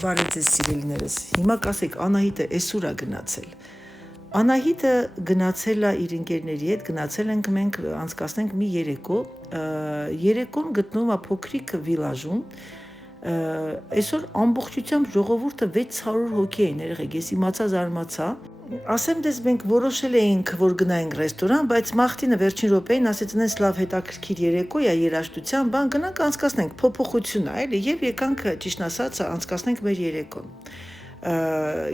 Բարև ձեզ սիրելիներս, հիմա կասեք Անահիտը էսուր է գնացել։ Անահիտը գնացել է իր ընկերների հետ, գնացել ենք մենք անցկացնենք մի երեկո, երեկոն գտնվում է փոքրիկ վիլաժում, այսօր ամբողջությամբ ժողովուրդը 600 հոգի էին, երեխեք, ես իմացա զարմացա, ասեմ դες մենք որոշել էինք, որ գնայինք ռեստորան, բայց Մախտինը վերջին րոպեին ասեց ինձ լավ հետաքրքիր երեկո է, երաժշտության, բան գնանք անցկացնենք, փոփոխություն է, էլի, եւ եկանք ճիշտ ասած անցկացնենք մեր երեկոն։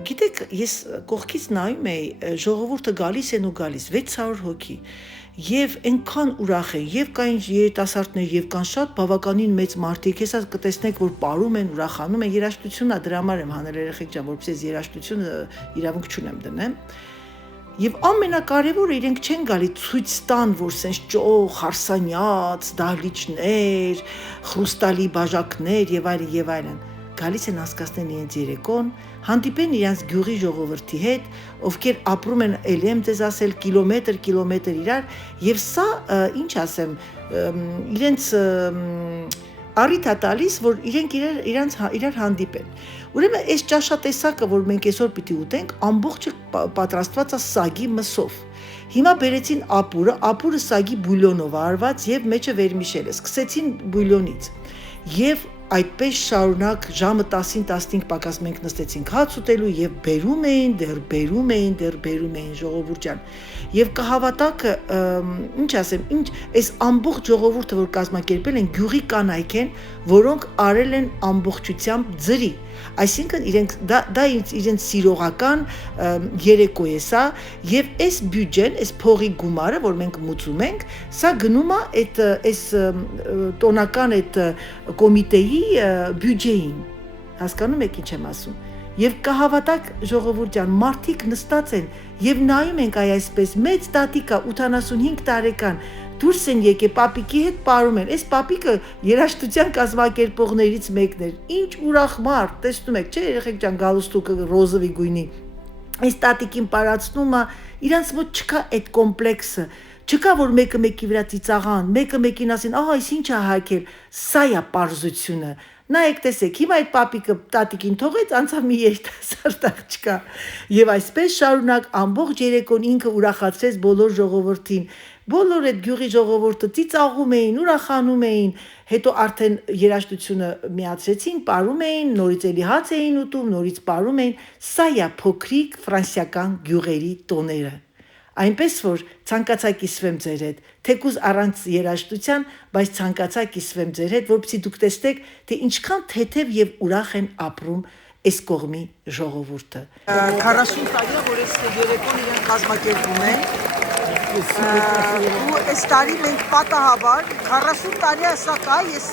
Գիտեք, ես կողքից նայում էի, ժողովուրդը գալիս են ու գալիս, 600 հոգի, եւ այնքան ուրախ են, եւ կային երիտասարդներ, եւ կան շատ բավականին մեծ մարդիկ, հեսա կտեսնեք, որ պարում են, ուրախանում են, երաժշտությունն է, դրա համար եմ հանել երեխեք ջան, որպեսզի երաժշտությունը իրավունք չունեմ դնեմ։ Եվ ամենակարևորը իրենք չեն գալի ցույց տան, որ սենց ճոխ, հարսանյաց, դահլիճներ, խրուստալի բաժակներ եւ այլն, գալիս են անցկացնել իրենց երեկոն, հանդիպեն իրենց գյուղի ժողովրդի հետ, ովքեր ապրում են, ելի եմ ձեզ ասել, կիլոմետր իրար, եւ սա, ինչ ասեմ, իրենց առիթ է տալիս, որ իրենք իրար հանդիպեն։ Ուրեմն այս ճաշատեսակը, որ մենք այսօր պիտի ուտենք, ամբողջը պատրաստված է սագի մսով։ Հիմա բերեցին ապուրը սագի բուլյոնով արված եւ մեջը վերմիշել է, սկսեցին բուլյոնից։ Եվ այդպես շարունակ ժամը 10-ին 15 պակաս մենք նստեցինք հաց ուտելու եւ բերում էին ժողովուրդ ջան։ Եվ կհավատաք, ինչ ասեմ, այս ամբողջ ժողովուրդը, որ կազմակերպել են, գյուղի կանայք են, որոնք արել են ամբողջությամբ ձրի։ Այսինքն դա իրենց սիրողական երեկո է սա, եւ այս բյուջեն, այս փողի գումարը, որ մենք մուծում ենք, սա գնում է այս տոնական այդ կոմիտեի բյուջեին, հասկանում եք ինչ եմ ասում, եւ կհավատակ ժողովուրդ ջան, մարդիկ նստած են եւ նայում ենք այսպես, մեծ տատիկա 85 տարեկան, դուրս են եկե պապիկի հետ պարում են, այս պապիկը երաժշտության կազմակերպողներից մեկն էր, ինչ ուրախ մարդ, տեսնում եք, չէ երեխեք ջան, գալուստուկը ռոզովի գույնի, այս տատիկին պարացնում է, իրանց մոտ չկա այդ կոմպլեքսը, չկա որ մեկը մեկի վրա ծիծաղան, մեկը մեկին ասին, ահա այս ինչ է հագել, սա է պարզությունը, նայեք տեսեք, հիմա այդ պապիկը տատիկին թողեց, անցավ մի երիտասարդ աղջկա, եւ այսպես շարունակ ամբողջ երեկոն ինքը ուրախացրեց բոլոր ժողովրդին, բոլոր այդ գյուղի ժողովուրդը ծիծաղում էին, ուրախանում էին, հետո արդեն երաժշտությունը միացրեցին, պարում էին, նորից էլի հաց էին ուտում, նորից պարում էին, սա է փոքրիկ ֆրանսիական գյուղերի տոները։ Այնպես որ ցանկացա կիսվեմ ձեր հետ, թեկուզ առանց երաժշտության, բայց ցանկացա կիսվեմ ձեր հետ, որպեսզի դուք տեսնեք, թե ինչքան թեթև եւ ուրախ են ապրում այս կողմի ժողովուրդը։ 40 տարի է, որ այս երեկոն իրեն կազմակերպում են, ու այս տարի մենք պատահաբար 40 տարի է սա կա, ես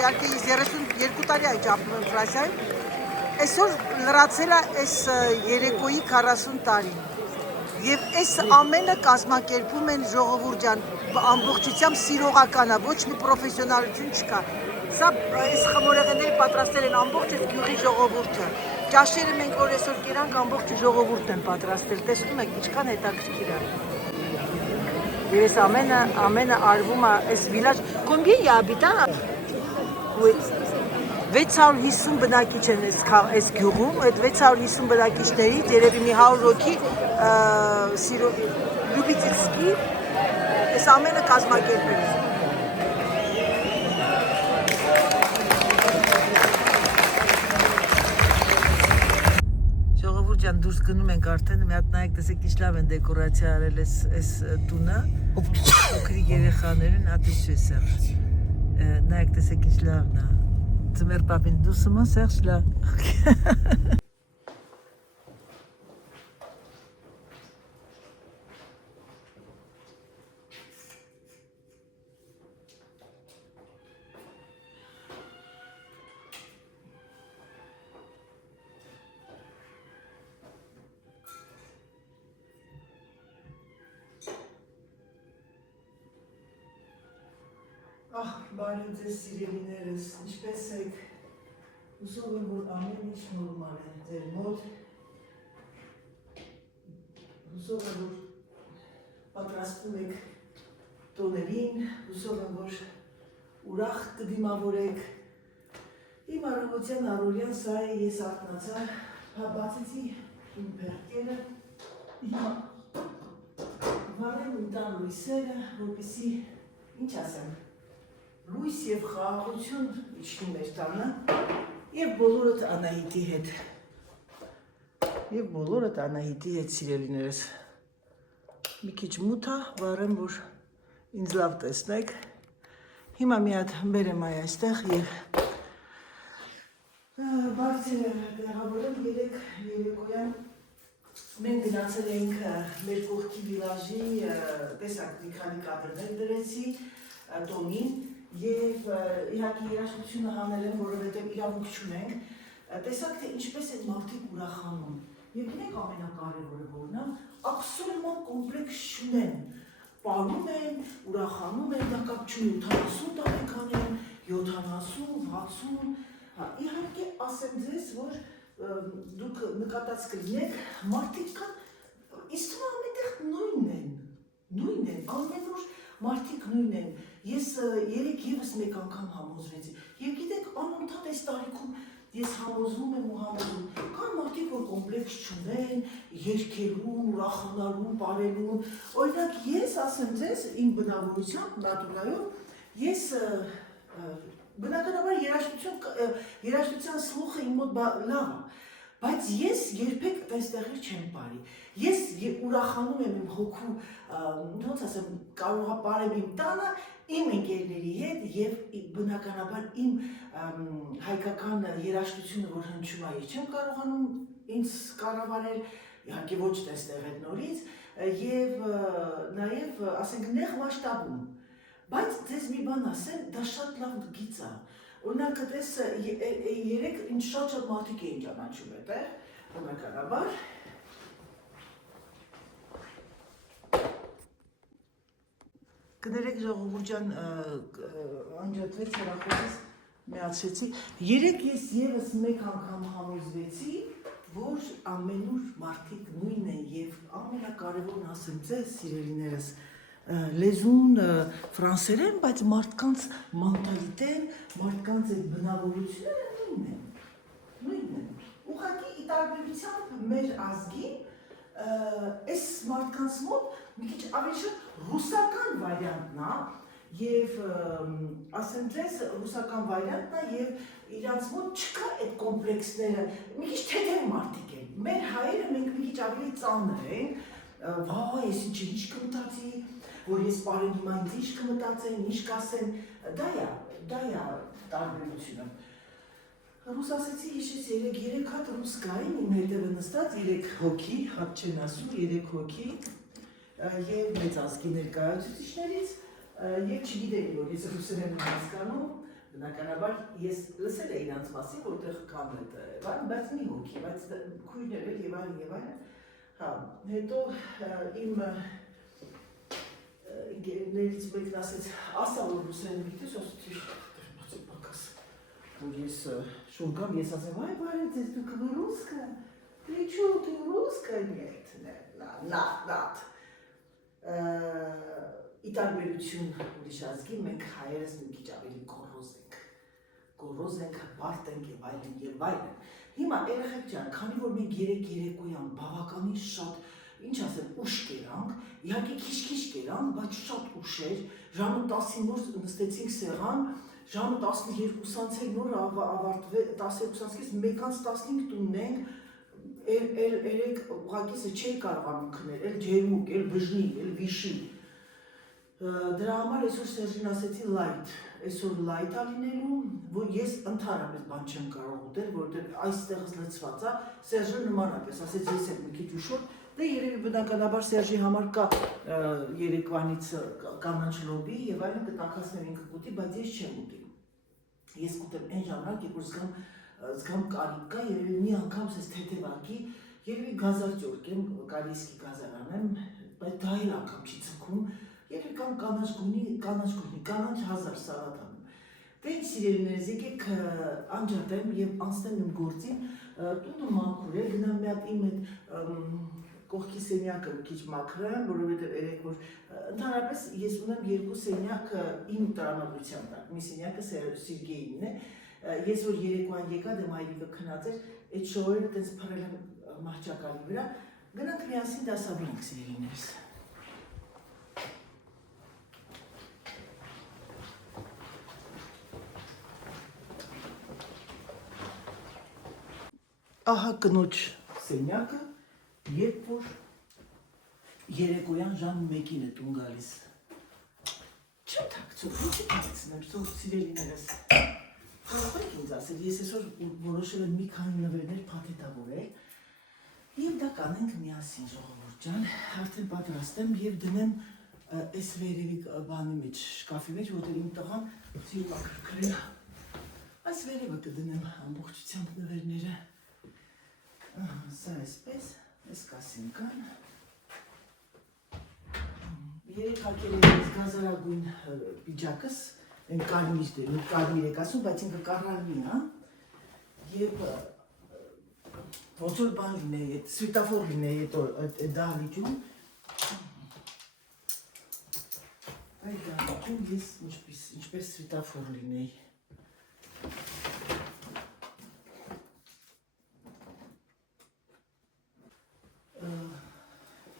իհարկե 32 տարի է ապրում եմ Ֆրանսիայում, այսօր լրացել է այս երեկոյի 40 տարին։ Եվ այս ամենը կազմակերպում են ժողովուրդ ջան, ամբողջությամբ սիրողական է, ոչ մի պրոֆեսիոնալություն չկա։ Սա այս խմորեղենները պատրաստել են ամբողջ այս գյուղի ժողովուրդը։ Ճաշերը մենք որ այսօր կերանք ամբողջ ժողովուրդն են պատրաստել, տեսնում եք ինչքան հետաքրքիր է։ Եվ այս ամենը արվում է այս վիլաժ, combien y a habitants? 650 բնակիչ են այս գյուղում, այդ 650 բնակիչներից երևի մի 100 հոգի Լյուբիցկի այս ամենը կազմակերպել են։ Ժողովուրդ ջան, դուրս գնում ենք արդեն, մի հատ նայեք, տեսեք ինչ լավ են դեկորացիա արել այս տունը, փոքրիկ երեխաներին, ատիշ է Սերժ, նայեք, տեսեք ինչ լավն է, ծմեր պապին դուսում է Սերժ լավ։ Բարև ձեզ սիրելիներս, ինչպես եք, հուսով եմ, որ ամեն ինչ նորմալ է ձեր մոտ, հուսով եմ, որ պատրաստվում եք տոներին, հուսով եմ, որ ուրախ կդիմավորեք Իմ առավոտյան առօրյան սա է, ես արթնացա, բացեցի իմ փեղկերը, հիմա վարեմ իմ տան լույսերը, որպեսզի ինչ ասեմ, լույս եւ խաղաղություն իջնի մեր տանը եւ բոլորդ Անահիտի հետ։ Եվ բոլորդ Անահիտի հետ, սիրելիներս։ Մի քիչ մութ է, վարեմ, որ ինձ լավ տեսնեք։ Հիմա մի հատ բերեմ այստեղ եւ բարձր տեղավորեմ երեկոյան մենք գնացել էինք մեր կողքի վիլաժի, տեսակ մի քանի կադրներ դրեցի տոնին եւ իհարկե երաժշտությունը հանել եմ, որովհետեւ իրավունք չունենք, տեսակ թե ինչպես են մարդիկ ուրախանում եւ գիտեք ամենակարևորը որն է, աբսոլյուտման կոմպլեքս չունեն, պարում են, ուրախանում են, դա կապ չունի 80 տարեկան են, 70, 60 Իհարկե ասեմ ձեզ, որ դուք նկատած կլինեք, մարդիկ կան, ինձ թվում է ամենտեղ նույնն են, ամեն օր մարդիկ նույնն են, ես երեք ևս մեկ անգամ համոզվեցի, և գիտեք, անընդհատ այս տարիքում ես համոզվում եմ ու համոզվում, կան մարդիկ, որ կոմպլեքս չունեն, երգելուն, ուրախանալուն, պարելուն, օրինակ ես ասեմ ձեզ, իմ բնավորությամբ, նատուրայով, ես բնականաբար երաժշտության սլուխը իմ մոտ լավ է, բայց ես երբեք այստեղեր չեմ բարի, ես ուրախանում եմ իմ հոգու, ոնց ասեմ, կարող է պարեմ իմ տանը, իմ ընկերների հետ և բնականաբար իմ հայկական երաժշտությունը, որ հնչում է, ես չեմ կարողանում ինձ կառավարել, իհարկե ոչ այստեղ այդ նորից, և նաև, ասենք, նեղ մասշտաբում Բայց ձեզ մի բան ասեմ, դա շատ լավ գիծ է, օրինակ այդպես երեք ինչ շատ մարդիկ էին ճանաչում այդտեղ, բնականաբար Կներեք ժողովուրդ ջան, անջատվեց հեռախոսից միացրեցի, երեք ես ևս մեկ անգամ համոզվեցի, որ ամենուր մարդիկ նույնն են և ամենակարևորն ասեմ ձեզ, սիրելիներս, լեզուն ֆրանսերեն, բայց մարդկանց մենտալիտեն, մարդկանց այդ բնավորությունները նույնն են։ Ուղղակի ի տարբերությամբ մեր ազգին, այս մարդկանց մոտ մի քիչ ավելի շատ ռուսական վարիանտն է, և ասեմ ձեզ, ռուսական վարիանտն է և իրանց մոտ չկա այդ կոմպլեքսները, մի քիչ թեթև մարդիկ են։ Մեր հայերը մենք մի քիչ ավելի ծանր ենք, վայ, ես ինչ կմտածի, որ ես պարեմ հիմա ինձ ինչ կմտածեն, ինչ կասեն, դա է տարբերությունը։ Ռուսասեցի հիշեց երեք հատ ռուս կային, իմ հետևը նստած 3 հոգի, հատ չեն ասում, 3 հոգի և մեծ ազգի ներկայացուցիչներից և չգիտեմ, որ ես ռուսերեն եմ հասկանում, բնականաբար ես լսել եմ իրանց մասին, որտեղ կան բայց մի հոգի, բայց քույրներ էլ և այլն, հետո իմ ընկերներից մեկն ասեց, ասա որ ռուսերեն գիտես, ասեցի պակաս, որ ես շուրգամ, ես ասեմ, այ բարև ձեզ, դուք ռուսկա, ты чё, ты русская? Нет, նատ, ի տարբերություն ուրիշ ազգի, մենք հայերս մի քիչ ավելի գոռոզ ենք, բարդ ենք և այլն, Հիմա երեխեք ջան, քանի որ մենք երեկոյան բավականին շատ, ինչ ասեմ, ուշ կերանք, իհարկե քիչ կերանք, բայց շատ ուշ էր, ժամը 10-ին նոր նստեցինք սեղան, ժամը 12-ից նոր ավարտվեց, 12-ից 1:15 տունն ենք, երեք ուղղակի չէի կարողանում քնել, էլ ջերմուկ, էլ բժնի, էլ վիշի, Դրա համար այսօր Սերժին ասեցի լայթ, այսօր լայթ ա լինելու, որ ես ընդհանրապես բան չեմ կարող ուտել, որովհետև այստեղս լցված է, Սերժը նմանապես ասեց ես եմ մի քիչ ուշոր, դե երևի բնականաբար Սերժի համար կա երեկվանից կանաչ լոբի եւ այլն կտակասներ ինքը կուտի, բայց ես չեմ ուտի։ Ես կուտեմ այն ժամանակ, երբ որ զգամ կարիք կա, երևի մի անգամ ես թեթևակի, երևի գազարճորկ եմ, կարիսկի գազար անեմ, բայց դա էլ անգամ չի ցքում Երբ կամ կանաչ հազար սալատ անում։ Դե ինչ սիրելիներս, եկեք անջատեմ և անցնեմ իմ գործին, տունը մաքուր է, գնամ մի հատ իմ այդ կողքի սենյակը մի քիչ մաքրեմ, որովհետև երեք որ ընդհանրապես ես ունեմ 2 սենյակ իմ տրամադրության տակ, մի սենյակը Սերգեյինն է, ես որ երեկոյան եկա դե մայրիկը քնած էր, այդ շորերը տենց փռել եմ մահճակալի վրա, գնանք միասին դասավորենք սիրելիներս։ Ահա կնոջ սենյակը, երբ որ երեկոյան ժամ 1-ին է տուն գալիս։ Չեմ թաքցում, ինչի թաքցնեմ, սող սիրելիներս։ Կարող եք ինձ ասել, ես այսօր որոշել եմ մի քանի նվերներ փաթեթավորել, եւ դա կանենք միասին ժողովուրդ ջան, արդեն պատրաստ եմ եւ դնեմ այս վերևի բանի մեջ, շկաֆի մեջ, որտեղ իմ տղան սիրում է քրքրել։ Այս վերևը կդնեմ ամբողջությամբ նվերները։ Սա այսպես, այս կասին կան։ Երեք հակել եմ գազարագույն պիջակս, են կարմիր եք ասում, բայց ինքը կարալին, հա։ Եվ ոնց որ բան լինեի, սվիտաֆոր լինեի այդ դահլիճում։ Այդ դահլիճում ես ինչպես սվիտաֆոր լինեի։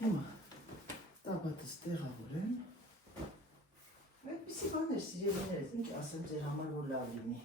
Հիմա տաբատս տեղավորեմ։ Այդպիսի բաներ սիրելիներս, ինչ ասեմ ձեր համար որ լավ լինի։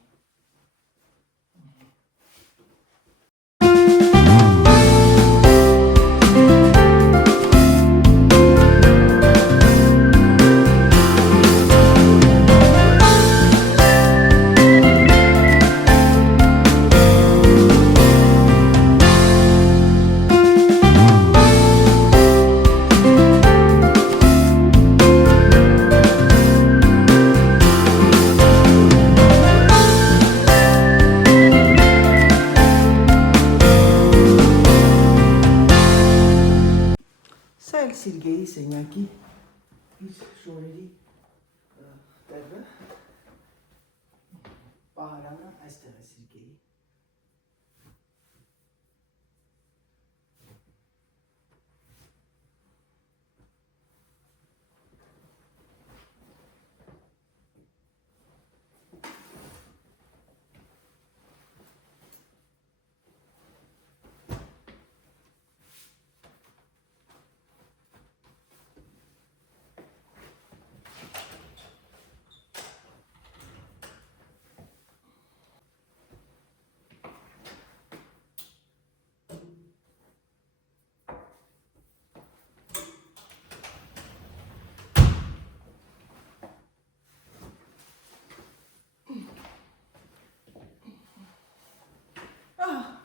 Սիրգեի սենյակի իր շորերի տեղը, պահարանը այստեղ է Սիրգեի։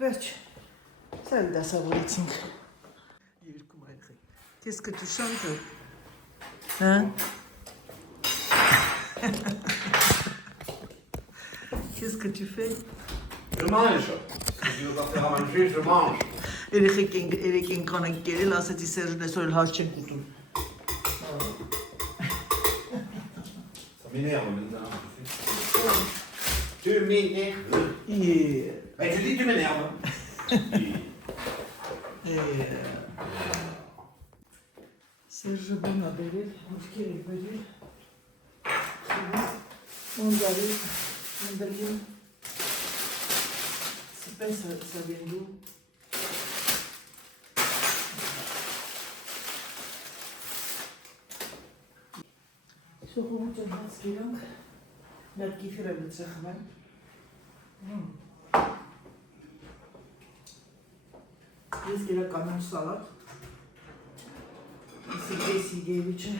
Վերջ, սա էլ դասավորեցինք։ Երկու մայրխի։ Qu'est-ce que tu chantes? Hein? Qu'est-ce que tu fais? Je mange. Si je veux pas faire à manger, je mange. Երեքին կանենք կերել, ասեցի Սերժն այսօր էլ հաց չենք ուտում։ Ça m'énerve maintenant. Tu m'énerves. Ben, je dis tu m'énerves. Սերժը բուն ա բերել, ոտքեր եք բերել, մանդարին, սպեն սավենդու, շողովում ճան հաց կերանք, նատ կիֆեր է լծրախում են, ես կերա կանոն սալատ, Սիրգեյ Սիրգեյվիչը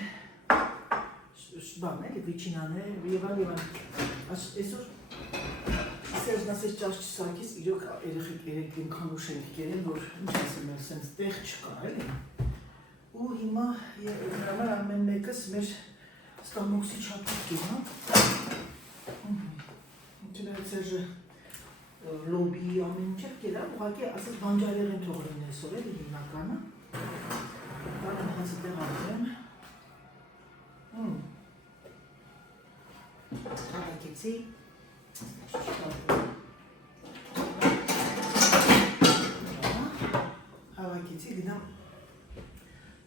բան էլի, վիչինան է, և այլն, այսօր Սերժն ասեց ճաշ չսարքիս, իրոք երեխեք ենքան ուշ ենք կերել, որ ինչ ասեմ էլ սենց տեղ չկա, էլի, ու հիմա նրամար ամեն մեկս մեր ստամոքսի չապիկ կենա, չնայած Սերժը լոբի ամեն ինչ եք կելա, ուղղակի ասած բանջարեղ են թողրին այսօր էլի հիմնականը, Բարան հացը տեղավորեմ, հավակեցի, հավակեցի, գնամ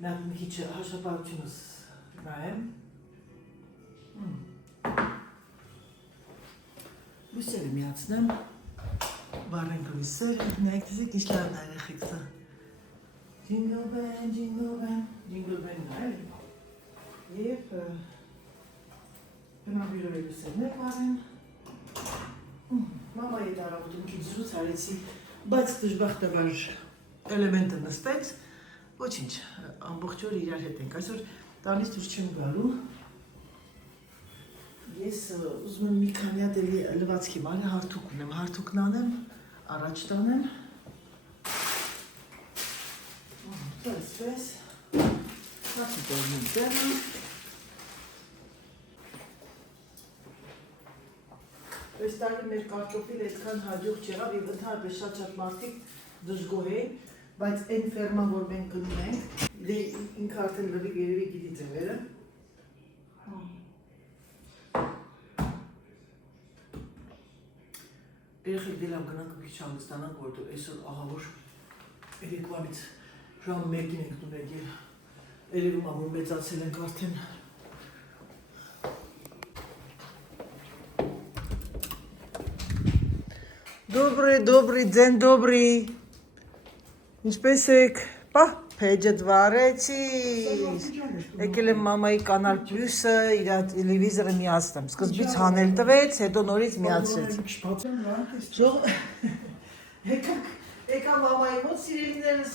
նախ մի քիչ հաշապարությունս նայեմ, Լույսերը միացնեմ, վառենք լույսերը, նայեք դեսեք ինչ լավն է երեխեքսը։ Jingle bell, Եվ բնաբիրորի լույսերն եք վառեմ։ Մամայի դարավոտում քիչ զրույց արեցի, բայց դժբախտաբար էլեմենտը նստեց, ոչինչ, ամբողջ օր իրար հետ ենք, այսօր տանից դուրս չեմ գալու, ես ուզում եմ մի քանի հատ էլի լվացքի մարը հարթուկ ունեմ, հարթուկն անեմ, առաջ տանեմ, այսպես, հարթուկորն եմ տեղը, այս տարի մեր կարտոֆիլը այդքան հաջող չեղավ և ընդհանրապես շատ մարդիկ դժգոհ էին, բայց այն ֆերմա, որ մենք գնում ենք, ինքը արդեն լվիկ երևի գիտի ձևերը։ Երեխեք դե լավ գնանք ու քիչ հանգստանանք, որտեղ այսօր ահավոր երեկվանից ժամ 1-ին ենք տուն եկել, երևում ա, որ մեծացել ենք արդեն։ Добрый день, добрый։ Ինչպես եք։ Պա, փեջդ վարեցի։ Եկել եմ մամայի կանալ պլյուսը իր տելևիզորը միացնեմ։ Սկզբից հանել տվեց, հետո նորից միացրեց։ Եկա մամայի մոտ սիրելիներս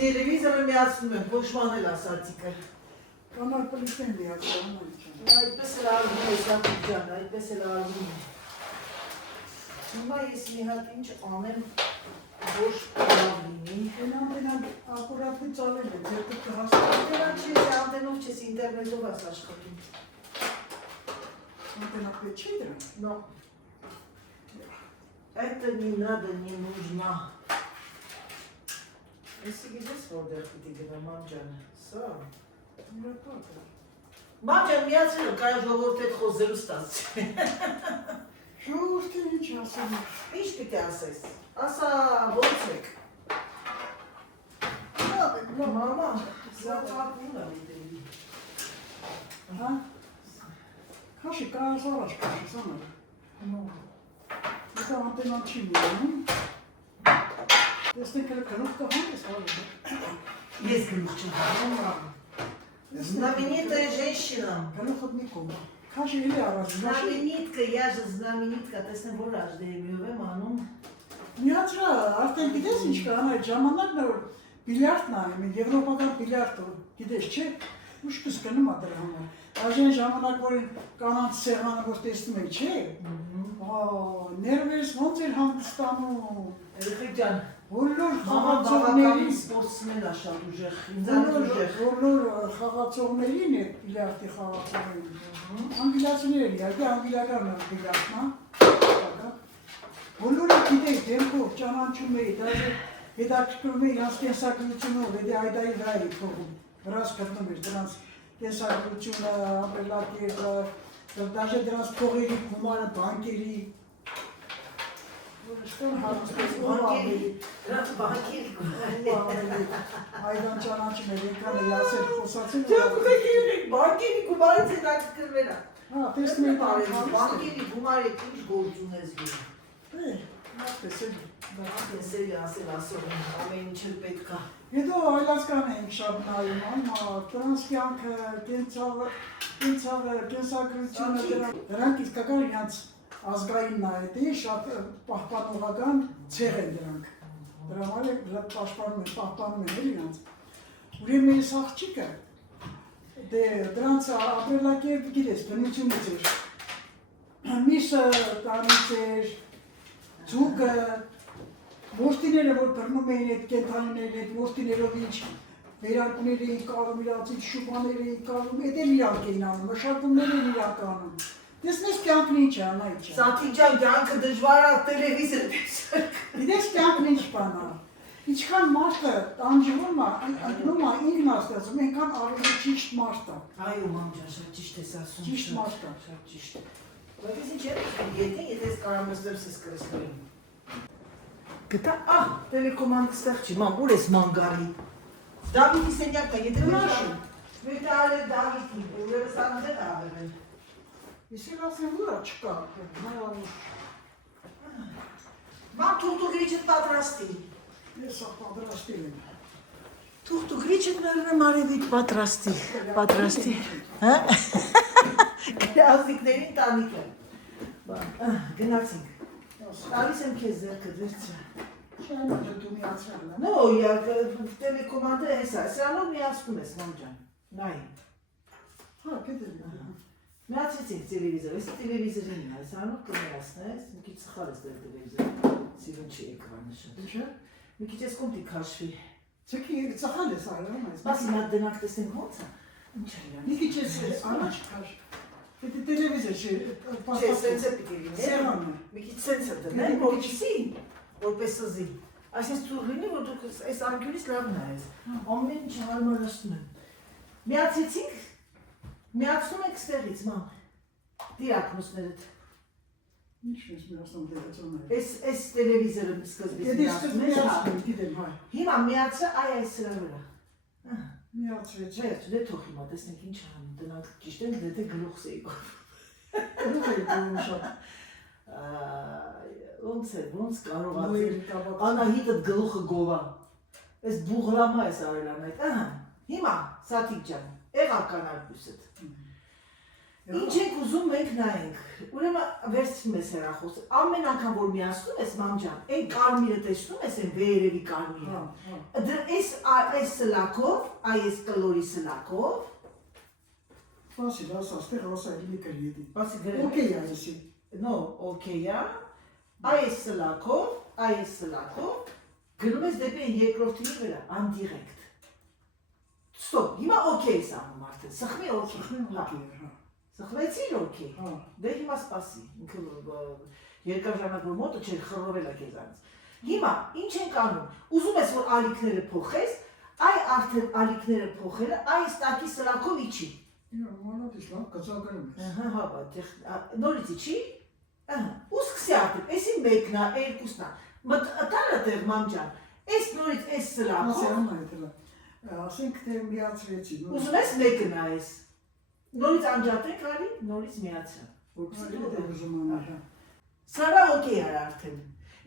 տելևիզորը միացնում եմ, ոչ մանել ասացիկը։ Կանալ պլյուսն միացնում եմ։ Այդպես էլ արվում է, Սակիկ ջան, այդպես էլ արվում է։ Հիմա ես մի հատ ինչ անեմ, ոչ լավ լինի։ Անտենան ակուրատի ծալել է, ձեր դուք կհասկացեք։ Անտենան չես, անտենով չես, ինտերնետով ես աշխատում։ Անտենա պետք չի դրան։ No. Это не надо, не нужно։ Եսի գիտես որտեղ պիտի գնա, մամ ջան, սա։ Մամ ջան, միացրել եմ, կարա ժողովուրդ հետ խոսելու ստացի։ Ժողովուրդին ինչ ասեմ։ Ինչ պիտի ասես, ասա ոնց եք։ Մամա, սա ծակվում է դեպի։ Հա։ Քաշի կարաս առաջ քաշի սանալ։ Դա անտենան չի միանում։ Տեսնենք էլ գլուխ կհան ես հավը։ Ես գլուխ չեմ հանում։ Знаменитая женщина։ Գլուխը մի կոմ։ Քաշի էլի առաջ։ Знаменитка, я же знаменитка, տեսնեմ որ աժդերմիով եմ անում։ Միացրա, արդեն գիտես ինչ կա, այն ժամանակն որ բիլիարդն անում, եվրոպական բիլիարդը, գիտես չէ, ուշ կսկնում ա դրա համար։ Այժմ ժամանակ որ կանանց սեղանը որ տեսնում եք, չէ։ Ներվերս ոնց էր հանգստանում։ Երեխեք ջան, Բոլոր խաղացողներին սպորտսմեն ա շատ ուժեղ, ինձանից ուժեղ։ բոլոր խաղացողներին է բիլիարդի խաղացողներին։ Անգլիացիներ իհարկե անգլիական բիլիարդն է։ Բոլորը գիտեք դեմքով ճանաչում էի, դաժե հետաքրքրում էի իրանց կենսագրությունով, հետո այդայի վրա էի թողում, վրաս գտնում էր դրանց կենսագրությունը, ամպելակերը, դաժե դրանց փողերի գումարը, բանկերի, Դրանց բանկերի գումարը։ Այդան ճանաչում էր, եկան էի ասել, խոսացել։ Ճապուկեք երեք, բանկերի գումարից հետաքրքրվելա։ Հա, տեսնում եք բանկերի գումարը ինչ գործ ունես գին։ տեսել։ Տեսել ասել ասող ամեն ինչ էլ պետք է։ Հետո այլացկան ենք շատ նայում, դրանց կյանքը, կենսագրությունը, դրանք իսկական իրանց ազգային նայետի շատ պահպանողական ցեղ են դրանք։ Դրա համար պահպանում են իրանց։ Ուրեմն այս աղջիկը, դրանց ապրելակերպը գիտես, բնությունից էր։ Միսը տանից էր, ձուկը, որդիները, որ բռնում էին այդ կենդանիները, այդ որդիներով ինչ վերարկուներ էին կարում, իրանցից շուպաներ էին կարում, էդ էլ իրանք էին անում, մշակումներ էին իրանք անում։ Տեսնես կյանքն ինչ է, անայք է։ Սատիկ ջան, կյանքը դժվար է, տելևիզոր տեսեք։ Գիտես կյանքն ինչ բան է։ Ինչքան մարդը տանջվում է, ընկնում է ինքն աստվածում, այնքան ավելի ճիշտ մարդ է։ Այո, մամ ջան, շատ ճիշտ ես ասում։ Ճիշտ մարդ է։ Շատ ճիշտ։ Բայց ես ինչ եմ եթե ես կարամ ստեմ սես կրեսնեմ։ Գտա, տելեկոմանդ ստեղ չի, մամ, ուր ես ման գալի։ Դավիթի սենյակն է, եթե մաշին։ Վետալը Դավիթի, ուրևս անձեր ավերել։ Իսկ ասեմ ուրա չկա, Ման թուղթուգրիչը պատրաստի։ Ես պատրաստել եմ։ Թուղթուգրիչը նորմալ արևիտ պատրաստի։ Հա։ Գրազիկներին տանիքը։ Գնացինք։ Տալիս եմ քեզ ձեռքը վերցրու։ Չեմ դու միացրել։ No, я telecomandă esa. Սրանով միացնում ես, մամ ջան։ Նայ։ Հա, գիտեմ։ Միացեցինք տելևիզոր, այս տելևիզորին նայ, սրանով կմիացնես, մի քիչ սխալ ես դեր տելևիզոր։ Սիրուն չի էկրանը շատ։ Ինչա։ Մի քիչ ես կոմտի քաշվի։ Ցեքի ցախալ ես արել, այս։ Բասի նա դնակ տեսնենք ո՞նց է։ Ինչ է իրան։ Մի քիչ ես առաջ քաշ։ Դե տելևիզոր չի, Չէ, սենց է պիտի լինի։ Սեղանը։ Մի քիչ սենց է դնել, որպեսզի որպես սզի։ Այսինքն ցույց լինի, որ դու այս անկյունից լավ նայես։ Ամեն ինչ հարմարացնում եմ։ Միացեցինք։ Միացնում ենք ստեղից, մամ։ Դիրակ մուսներդ։ Ինչ ես միացնում դերացանը։ Այս տելևիզորը սկզբից միացնում ես։ Գիտեմ, հա։ Հիմա միացա այս սրա վրա։ Միացրեց։ Չէ, դե թող հիմա տեսնենք ինչ անում, դրանք ճիշտ են, դե գլուխս էի կով։ Դու դու շատ։ Ոնց կարող ասել, Անահիտդ գլուխը գովա։ Այս բուղրամա ես արել անայդ, հիմա, Սաթիկ ջան, եղավ կանալպուսըդ։ Ինչ ենք ուզում մենք նայենք, ուրեմն վերցնում ես հեռախոսը, ամեն անգամ որ միացնում ես մամ ջան, այն կարմիրը տեսնում ես, այն վերևի կարմիրը, այս սլակով, այս կլորի սլակով, Սպասի, ասաստեղ ասա էլի կրիետի։ Բասի գրել։ Okay այսի։ No, okay է։ Այս սլակով գնում ես դեպի երկրորդի վրա, անդիրեկտ։ Ստոպ, հիմա okay ես անում արդեն, սխմի okay։ Սխվեցիր okay։ Դե հիմա սպասի, ինքը երկար ժամանակ որ մոտը չէ, խռովել է քեզանից։ Հիմա ինչ ենք անում։ Ուզում ես որ ալիքները փոխես, այ արդեն ալիքները փոխելը այս տակի սլակով իջի։ Մանատից լավ կծակարում ես։ Հա, նորից իջի։ Ու սկսի արդեն, էսի մեկն է, երկուսն է։ Տանը տեղ մամ ջան, այս նորից այս սլակով։ Ասենք թե միացրեցի։ Ուզում ես մեկն է այս։ Նորից անջատեք արի, նորից միացա։ Սրա օքեյ է արդեն։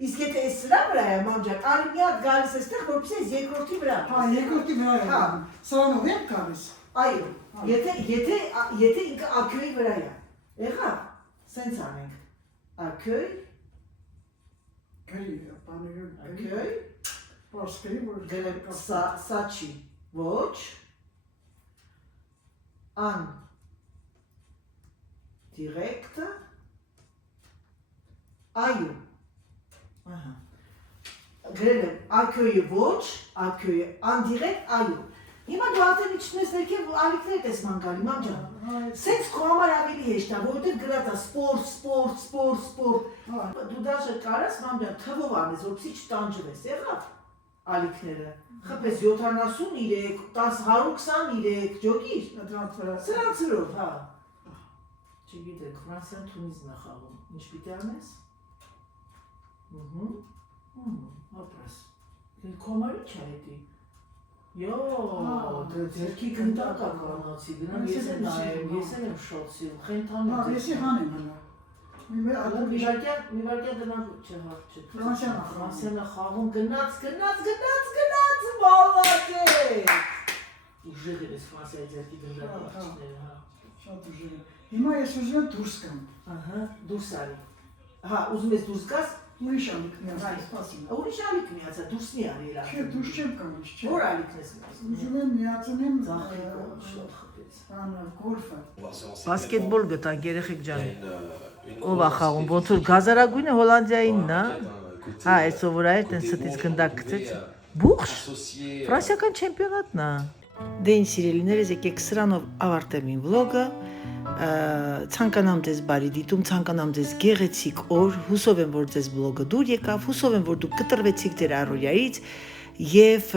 Իսկ եթե այս սրա վրա է մամ ջան, արի մի հատ գալիս էստեղ, որպեսզի այս երկրորդի վրա։ Հա, երկրորդի վրա է։ Սրանով եմ գալիս։ Այո, եթե ինքը ակյոյի վրա է։ Եղավ, սենց անենք։ Ակյոյ, ակյոյ, գրեմ սա չի, ոչ, ան, դիրեկտ, այո, գրել եմ ակյոյը ոչ, ակյոյը անդիրեկտ, այո, հիմա դու արդեն իջնում ես ներքև ալիքներ ես ման գալի, մամ ջան, սենց քո համար ավելի հեշտ է, որովհետև գրած է սպորտ, դու դաժե կարաս մամ ջան թվով անես, որպեսզի չտանջվես, եղավ ալիքները, խփես 73, 123, ջոգիր, սրանց վրով, հա, չգիտեք, Ֆրանսիան Թունիզն է խաղում, ինչ պիտի անես, ապրես, քո համար ինչ է հետի, ձերքի գնդակ է կանացի, գնամ ես եմ նայեմ, ես եմ շոցի, խենթանում Եսի հանեմ հնա։ մի վարկյա դնան չհարչը, Ֆրանսիան է խաղում, գնաց, բալակ է, ուժեղ ես Ֆրանսիայի ձերքի գնդակ աղջները, Շատ ուժեղ է, հիմա ես ուզում եմ դուրս կամ, դուրս արի, ուզում ես դուրս գաս, ուրիշ ալիք միացա, սպասիմ, ուրիշ ալիք միացա, դուրս մի արի իր չէ, դուրս չեմ կամից, չէ, որ ալիքն ես միացնում, ուզում եմ միացնեմ գոլֆը, Բասկետբոլ գտանք երեխեք ջան, ով է խաղում, ոնց որ գազարագույնը Հոլանդիայինն է, հա, այս ով էր, տեն ստից գնդակ գցեց, բուխշ, ֆրանսիական չեմպիոնատն է։ Դե ինչ սիրելիներս, եկեք սրանով ավարտեմ իմ վլոգը, ցանկանամ ձեզ բարի դիտում, ցանկանամ ձեզ գեղեցիկ օր, հուսով եմ, որ ձեզ վլոգը դուր եկավ, հուսով եմ, որ դուք կտրվեցիք ձեր առօրյայից եւ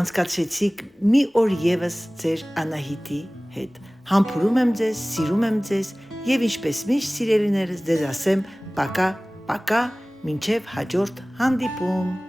անցկացրեցիք մի օր եւս ձեր Անահիտի հետ։ Համբուրում եմ ձեզ, սիրում եմ ձեզ եւ ինչպես միշտ սիրելիներս, ձեզ ասեմ՝ պակա, մինչեւ հաջորդ հանդիպում։